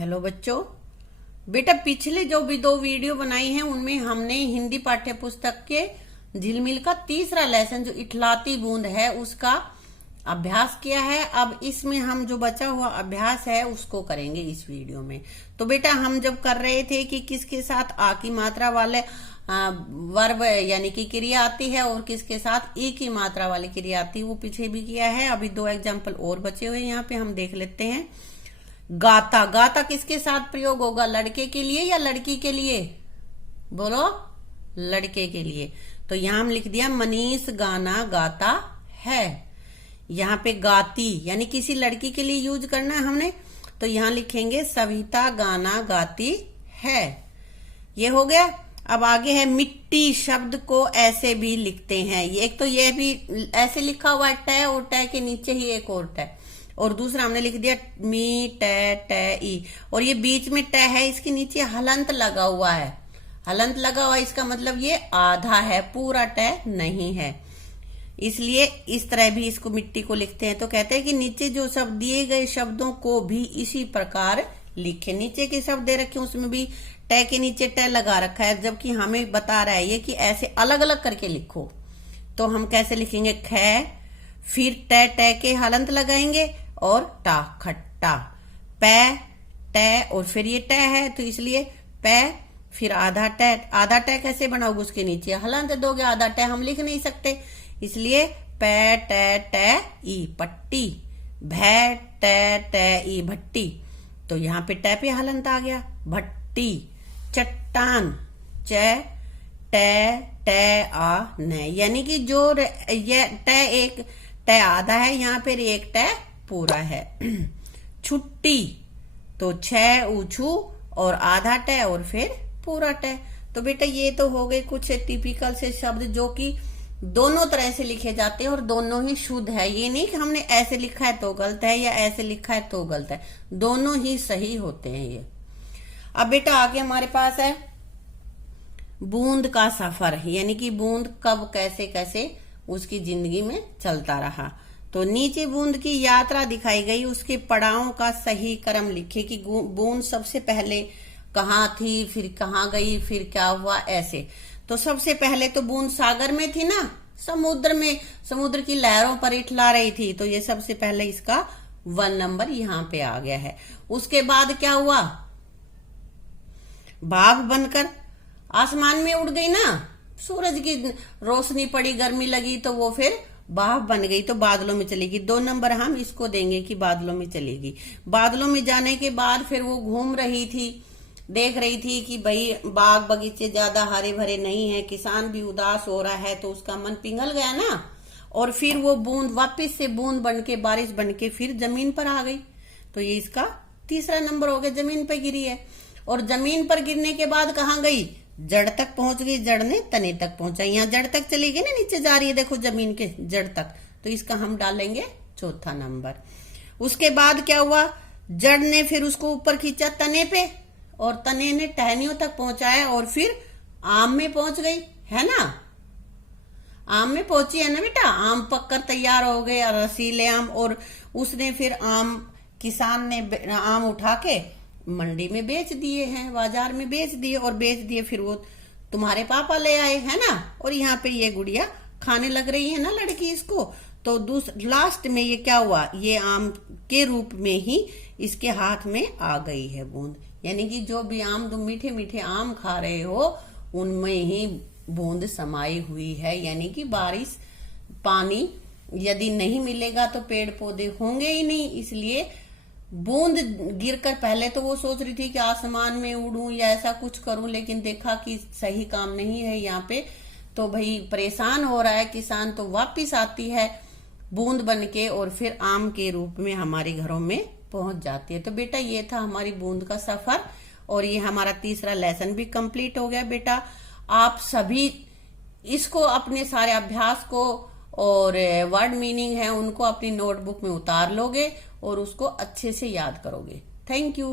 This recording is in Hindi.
हेलो बच्चों। बेटा पिछले जो भी दो वीडियो बनाई हैं उनमें हमने हिंदी पाठ्य पुस्तक के झिलमिल का तीसरा लेसन जो इठलाती बूंद है उसका अभ्यास किया है। अब इसमें हम जो बचा हुआ अभ्यास है उसको करेंगे इस वीडियो में। तो बेटा हम जब कर रहे थे कि किसके साथ आ की मात्रा वाले वर्ब यानी कि क्रिया आती है और किसके साथ ई की मात्रा वाली क्रिया आती है वो पीछे भी किया है। अभी दो एग्जाम्पल और बचे हुए यहाँ पे हम देख लेते हैं। गाता, गाता किसके साथ प्रयोग होगा, लड़के के लिए या लड़की के लिए? बोलो, लड़के के लिए। तो यहां हम लिख दिया मनीष गाना गाता है। यहाँ पे गाती यानी किसी लड़की के लिए यूज करना है हमने, तो यहां लिखेंगे सविता गाना गाती है। ये हो गया। अब आगे है मिट्टी, शब्द को ऐसे भी लिखते हैं। एक तो ये भी ऐसे लिखा हुआ है ट और ट के नीचे ही एक और ट, और दूसरा हमने लिख दिया मी ट ई, और ये बीच में ट है, इसके नीचे हलंत लगा हुआ है। हलंत लगा हुआ है इसका मतलब ये आधा है, पूरा ट नहीं है, इसलिए इस तरह भी इसको मिट्टी को लिखते हैं। तो कहते हैं कि नीचे जो शब्द दिए गए शब्दों को भी इसी प्रकार लिखे। नीचे के शब्द दे रखे उसमें भी ट के नीचे ट लगा रखा है, जबकि हमें बता रहा है ये कि ऐसे अलग अलग करके लिखो। तो हम कैसे लिखेंगे, ख फिर ट के हलंत लगाएंगे और टा, खट्टा। पै ट और फिर ये ट है तो इसलिए पै फिर आधा ट। आधा ट कैसे बनाओगे, उसके नीचे हलंत दोगे, आधा ट हम लिख नहीं सकते, इसलिए पै ट ई पट्टी। भै ट ई भट्टी, तो यहाँ पे ट पे हलंत आ गया, भट्टी। चट्टान च ट आ न, यानी कि जो ये ट एक ट आधा है, यहाँ पर एक ट पूरा है। छुट्टी तो छ ऊछू और आधा ट और फिर पूरा ट। तो बेटा ये तो हो गए कुछ टिपिकल से शब्द जो कि दोनों तरह से लिखे जाते हैं और दोनों ही शुद्ध है। ये नहीं कि हमने ऐसे लिखा है तो गलत है या ऐसे लिखा है तो गलत है, दोनों ही सही होते हैं ये। अब बेटा आगे हमारे पास है बूंद का सफर, यानी कि बूंद कब कैसे कैसे उसकी जिंदगी में चलता रहा। तो नीचे बूंद की यात्रा दिखाई गई, उसके पड़ावों का सही क्रम लिखे कि बूंद सबसे पहले कहाँ थी, फिर कहाँ गई, फिर क्या हुआ, ऐसे। तो सबसे पहले तो बूंद सागर में थी ना, समुद्र में, समुद्र की लहरों पर इठला रही थी, तो ये सबसे पहले इसका 1 नंबर यहाँ पे आ गया है। उसके बाद क्या हुआ, बाघ बनकर आसमान में उड़ गई ना, सूरज की रोशनी पड़ी, गर्मी लगी तो वो फिर बाघ बन गई, तो बादलों में चलेगी। 2 नंबर हम इसको देंगे कि बादलों में चलेगी। बादलों में जाने के बाद फिर वो घूम रही थी, देख रही थी कि भाई बाग बगीचे ज्यादा हरे भरे नहीं है, किसान भी उदास हो रहा है, तो उसका मन पिघल गया ना, और फिर वो बूंद वापस से बूंद बन के, बारिश बन के फिर जमीन पर आ गई। तो ये इसका 3रा नंबर हो गया, जमीन पर गिरी है। और जमीन पर गिरने के बाद कहाँ गई, जड़ तक पहुंच गई, जड़ ने तने तक पहुंचा। यहाँ जड़ तक चली गई ना, नीचे जा रही है देखो जमीन के जड़ तक, तो इसका हम डालेंगे 4था नंबर। उसके बाद क्या हुआ, जड़ ने फिर उसको ऊपर खींचा तने पे, और तने ने टहनियों तक पहुंचाया और फिर आम में पहुंच गई, है ना। आम में पहुंची है ना बेटा, आम पककर तैयार हो गए, रसीले आम, और उसने फिर आम, किसान ने आम उठा के मंडी में बेच दिए हैं, बाजार में बेच दिए, और बेच दिए फिर वो तुम्हारे पापा ले आए, है ना। और यहाँ पे ये गुड़िया खाने लग रही है ना लड़की इसको, तो लास्ट में ये क्या हुआ, ये आम के रूप में ही इसके हाथ में आ गई है बूंद। यानी कि जो भी आम तुम मीठे मीठे आम खा रहे हो उनमें ही बूंद समाई हुई है। यानी कि बारिश पानी यदि नहीं मिलेगा तो पेड़ पौधे होंगे ही नहीं, इसलिए बूंद गिरकर पहले तो वो सोच रही थी कि आसमान में उड़ूं या ऐसा कुछ करूं, लेकिन देखा कि सही काम नहीं है यहाँ पे, तो भाई परेशान हो रहा है किसान, तो वापिस आती है बूंद बन के और फिर आम के रूप में हमारे घरों में पहुंच जाती है। तो बेटा ये था हमारी बूंद का सफर, और ये हमारा 3रा लेसन भी कंप्लीट हो गया। बेटा आप सभी इसको अपने सारे अभ्यास को और वर्ड मीनिंग है उनको अपनी नोटबुक में उतार लोगे और उसको अच्छे से याद करोगे। Thank you.